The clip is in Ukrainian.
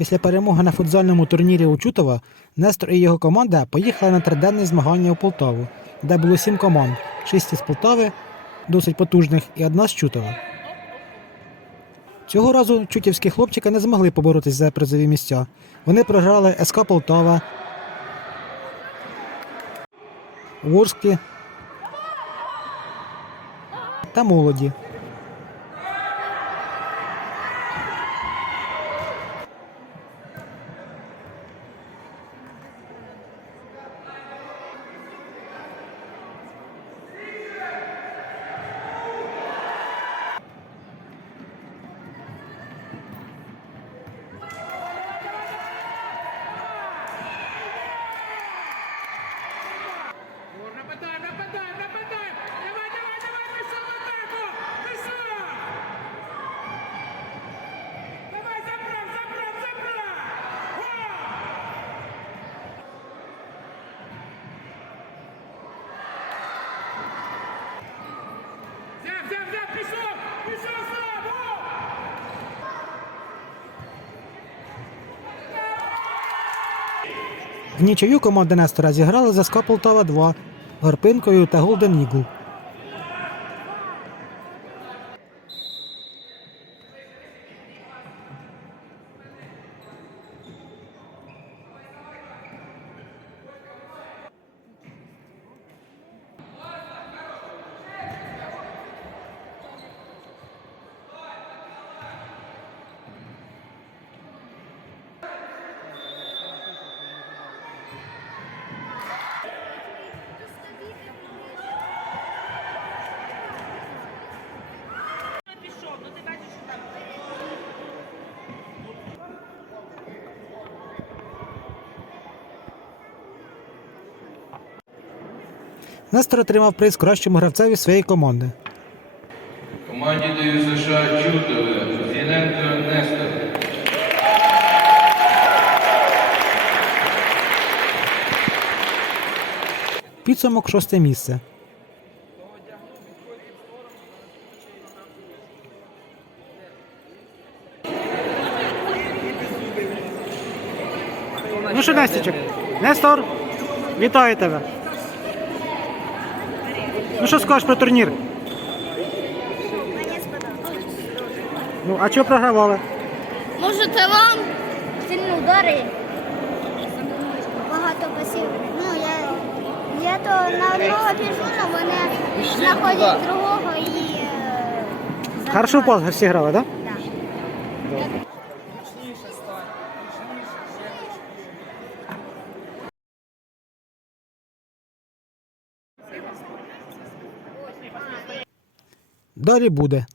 Після перемоги на футзальному турнірі у Чутова Нестор і його команда поїхали на триденне змагання у Полтаву, де було сім команд: шість із Полтави, досить потужних, і одна з Чутова. Цього разу чутівські хлопчики не змогли поборотись за призові місця. Вони програли СК Полтава, Ворскі та молоді. В нічию команди Нестора зіграли за СКА Полтава 2 Горпинкою та Голден Ігл. Нестор отримав приз кращому гравцеві своєї команди. Команді даю США Чутове, Зіненко Нестор. Підсумок шосте місце. Ну що, Настічок? Нестор, вітаю тебе. Ну що скажеш про турнір? Мені сподобалось. Ну, а чого програвали? Може, це вам сильні удари? Багато пасів. Ну, я, я то на одного біжу, але вони знаходять другого і. е, Хорошо в забивають. пас всі грали, так? Да. Далі буде.